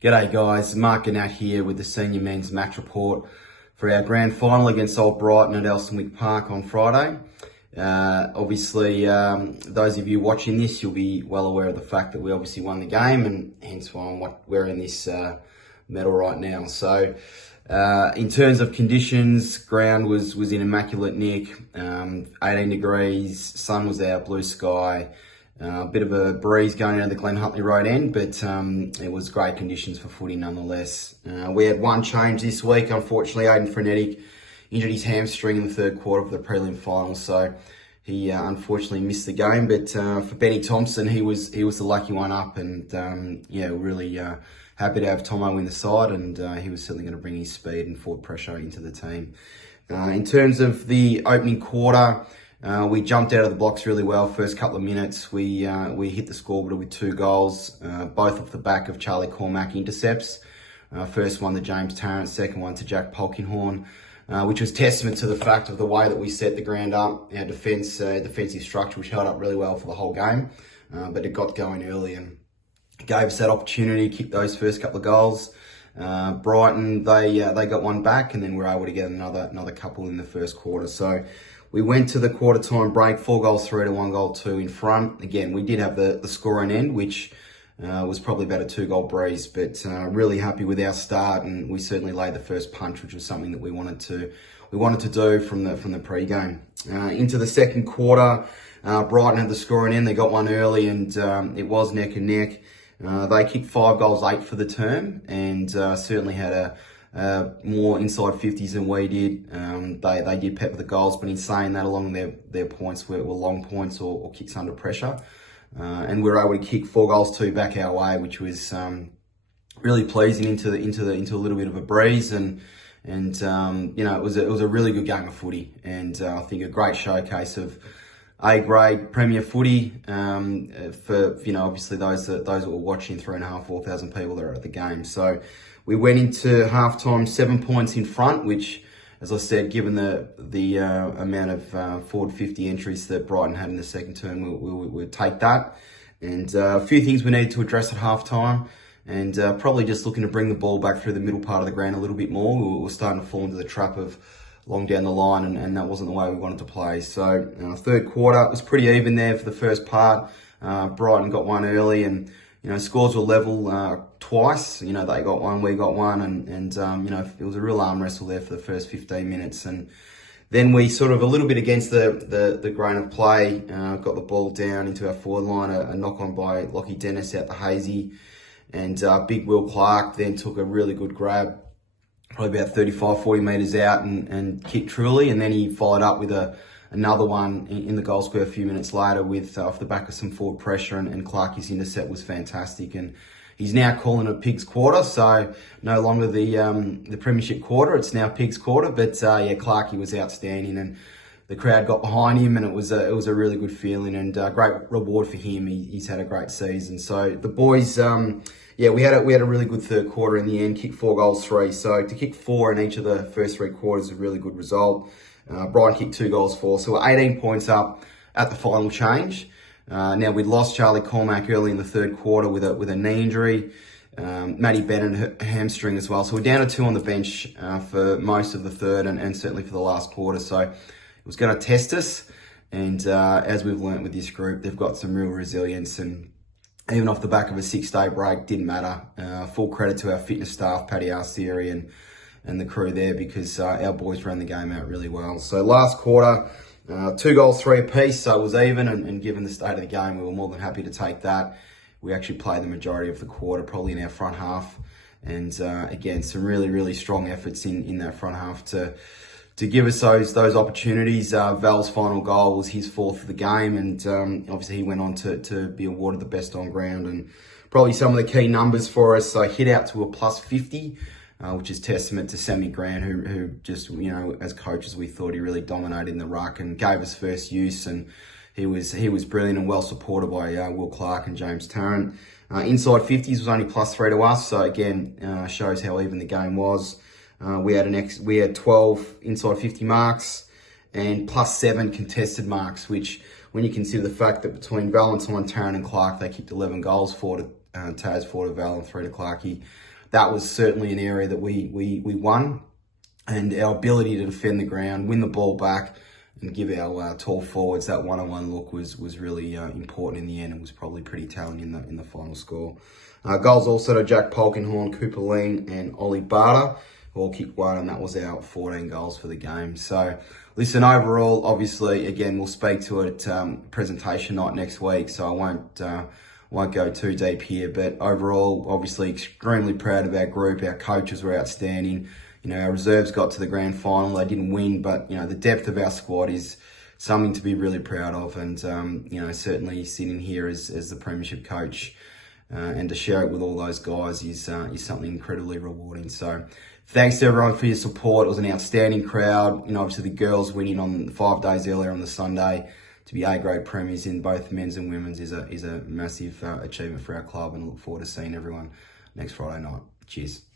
G'day guys, Mark and Nat here with the senior men's match report for our grand final against Old Brighton at Elstonwick Park on Friday. Obviously, those of you watching this, you'll be well aware of the fact that we obviously won the game, and hence why I'm wearing this medal right now. So, in terms of conditions, ground was in immaculate nick, 18 degrees, sun was out, blue sky. A bit of a breeze going down the Glen Huntly Road end, but it was great conditions for footy nonetheless. We had one change this week. Unfortunately, Natty injured his hamstring in the third quarter of the prelim final, so he unfortunately missed the game. But for Benny Thompson, he was the lucky one up, and really happy to have Tomo in the side, and he was certainly going to bring his speed and forward pressure into the team. In terms of the opening quarter, we jumped out of the blocks really well. First couple of minutes, we hit the scoreboard with 2 goals, both off the back of Charlie Cormack intercepts. First one to James Tarrant, second one to Jack Polkinghorne, which was testament to the fact of the way that we set the ground up, our defensive structure, which held up really well for the whole game, but it got going early and gave us that opportunity to kick those first couple of goals. Brighton, they got one back, and then we were able to get another couple in the first quarter. So we went to the quarter time break, 4 goals 3 to 1 goal 2 in front. Again, we did have the scoring end, which was probably about a 2-goal breeze, but really happy with our start, and we certainly laid the first punch, which was something that we wanted to do from the pre-game. Into the second quarter, Brighton had the scoring end. They got one early, and it was neck and neck. They kicked 5 goals 8 for the term, and certainly had more inside 50s than we did. They did pepper the goals, but in saying that, along their points were long points or kicks under pressure. And we were able to kick 4 goals 2 back our way, which was really pleasing into a little bit of a breeze. And it was a really good game of footy, and I think a great showcase of A-grade Premier footy for obviously those that were watching, 3,500-4,000 people that are at the game. So we went into halftime 7 points in front, which, as I said, given the amount of forward 50 entries that Brighton had in the second term, we'll take that. And a few things we needed to address at halftime, and probably just looking to bring the ball back through the middle part of the ground a little bit more. We were starting to fall into the trap of long down the line, and that wasn't the way we wanted to play. So third quarter, it was pretty even there for the first part. Brighton got one early, and scores were level twice. They got one, we got one, and it was a real arm wrestle there for the first 15 minutes. And then we sort of a little bit against the grain of play, got the ball down into our forward line, a knock on by Lockie Dennis out to Hazy, and big Will Clark then took a really good grab, probably about 35-40 metres out, and kicked truly, and then he followed up with another one in the goal square a few minutes later with off the back of some forward pressure, and Clarkie's intercept was fantastic. And he's now calling it Pigs quarter, so no longer the Premiership quarter, it's now Pigs quarter. But Clarkie was outstanding, and the crowd got behind him, and it was a really good feeling, and great reward for him. He's had a great season. So the boys, we had a really good third quarter in the end. Kicked 4 goals 3, so to kick 4 in each of the first 3 quarters is a really good result. Brighton kicked 2 goals 4, so we're 18 points up at the final change. Now, we'd lost Charlie Cormack early in the third quarter with a knee injury. Matty Bennett hamstring as well. So we're down to 2 on the bench for most of the third, and certainly for the last quarter. So it was going to test us. And as we've learnt with this group, they've got some real resilience. And even off the back of a 6-day break, didn't matter. Full credit to our fitness staff, Paddy Arcieri and the crew there, because our boys ran the game out really well. So last quarter, 2 goals 3 apiece, so it was even, and given the state of the game, we were more than happy to take that. We actually played the majority of the quarter, probably in our front half, and again, some really strong efforts in that front half to give us those opportunities. Val's final goal was his 4th of the game, and obviously he went on to be awarded the best on ground, and probably some of the key numbers for us. So hit out to a +50. Which is testament to Sammy Grant, who just, as coaches, we thought he really dominated in the ruck and gave us first use, and he was brilliant and well supported by Will Clark and James Tarrant. Inside 50s was only +3 to us, so again, shows how even the game was. We had 12 inside 50 marks and +7 contested marks, which, when you consider the fact that between Valentine, Tarrant and Clark, they kicked 11 goals, 4 Taz, Fortervale and 3 to Clarkey. That was certainly an area that we won. And our ability to defend the ground, win the ball back, and give our tall forwards that one-on-one look was really important in the end. It was probably pretty telling in the final score. Goals also to Jack Polkinghorn, Cooper Lean and Ollie Barter, who all kicked one, and that was our 14 goals for the game. So, listen, overall, obviously, again, we'll speak to it presentation night next week, so I won't go too deep here. But overall, obviously, extremely proud of our group. Our coaches were outstanding. Our reserves got to the grand final. They didn't win, but, the depth of our squad is something to be really proud of. And, certainly sitting here as the premiership coach and to share it with all those guys is something incredibly rewarding. So thanks to everyone for your support. It was an outstanding crowd. Obviously the girls winning on 5 days earlier on the Sunday to be A-grade premiers in both men's and women's is a massive achievement for our club, and I look forward to seeing everyone next Friday night. Cheers.